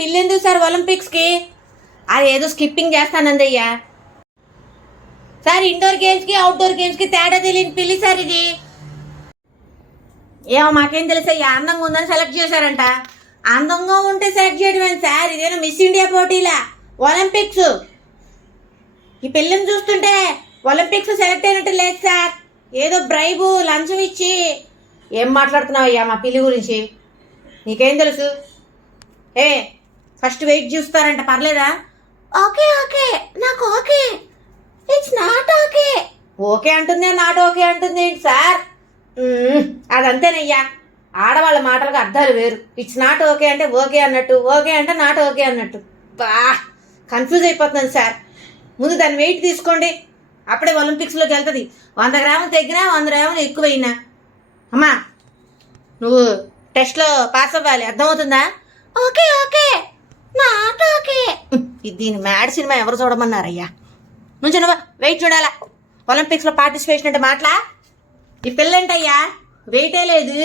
పిల్లి ఎందుకు సార్ ఒలింపిక్స్కి? అది ఏదో స్కిప్పింగ్ చేస్తానందయ్యా సార్. ఇండోర్ గేమ్స్కి అవుట్డోర్ గేమ్స్కి తేడా తెలియని పిల్లి సార్ ఇది. ఏమో మాకేం తెలుసయ్యా, అందంగా ఉందని సెలెక్ట్ చేశారంట. అందంగా ఉంటే సెలెక్ట్ చేయడం సార్, ఇదేనా మిస్ ఇండియా పోటీలా ఒలింపిక్స్? ఈ పిల్లని చూస్తుంటే ఒలింపిక్స్ సెలెక్ట్ అయినట్టు లేదు సార్. ఏదో బ్రైబు లంచం ఇచ్చి. ఏం మాట్లాడుతున్నావు అయ్యా మా పిల్లి గురించి? నీకేం తెలుసు? ఫస్ట్ వెయిట్ చూస్తారంట, పర్లేదా? ఓకే ఓకే, నాకు okay, it's not okay. Okay అంటుంది, నాట్ ఓకే అంటుంది ఏంటి సార్? అదంతేనయ్యా, ఆడవాళ్ళ మాటలకు అర్థాలు వేరు. ఇట్స్ నాట్ ఓకే అంటే ఓకే అన్నట్టు, ఓకే అంటే నాట్ ఓకే అన్నట్టు. బా కన్ఫ్యూజ్ అయిపోతున్నాను సార్. ముందు దాని వెయిట్ తీసుకోండి, అప్పుడే ఒలింపిక్స్లోకి వెళ్తుంది. 100 గ్రాములు తగ్గినా 100 గ్రాములు ఎక్కువైనా. అమ్మా నువ్వు టెస్ట్లో పాస్ అవ్వాలి, అర్థమవుతుందా? Okay okay, not okay. దీని మ్యాడ్ సినిమా ఎవరు చూడమన్నారయ్యా? నుంచో నువ్వు వెయిట్ చూడాలా? ఒలింపిక్స్లో పార్టిసిపేషన్ అంటే మాటలా? ఈ పిల్లంటయ్యా వెయిటే లేదు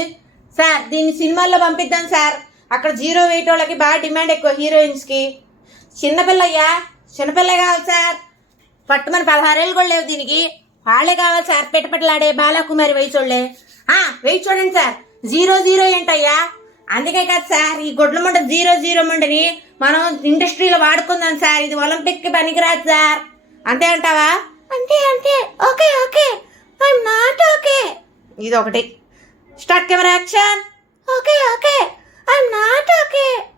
సార్. దీన్ని సినిమాల్లో పంపిద్దాం సార్. అక్కడ 0 వెయిట్ వాళ్ళకి బాగా డిమాండ్ ఎక్కువ, హీరోయిన్స్కి. చిన్నపిల్లయ్యా, చిన్నపిల్లే కావాలి సార్. పట్టుమని 16 ఏళ్ళు కూడా లేవు దీనికి. వాళ్ళే కావాలి సార్, పెట్టలాడే బాలకుమారి వయసు వాళ్ళే. వెయిట్ చూడండి సార్. 0 ఏంటయ్యా? అందుకే కాదు సార్ ఈ గొడ్ల మంట 0 మంటని మనం ఇండస్ట్రీలో వాడుకుందాం సార్. ఇది ఒలింపిక్కి పనికిరాదు సార్. అంతే అంటావా? అంతే అంతే, okay okay, I'm not okay. ఇది ఒకటి. Start camera action. Okay okay, I'm not okay.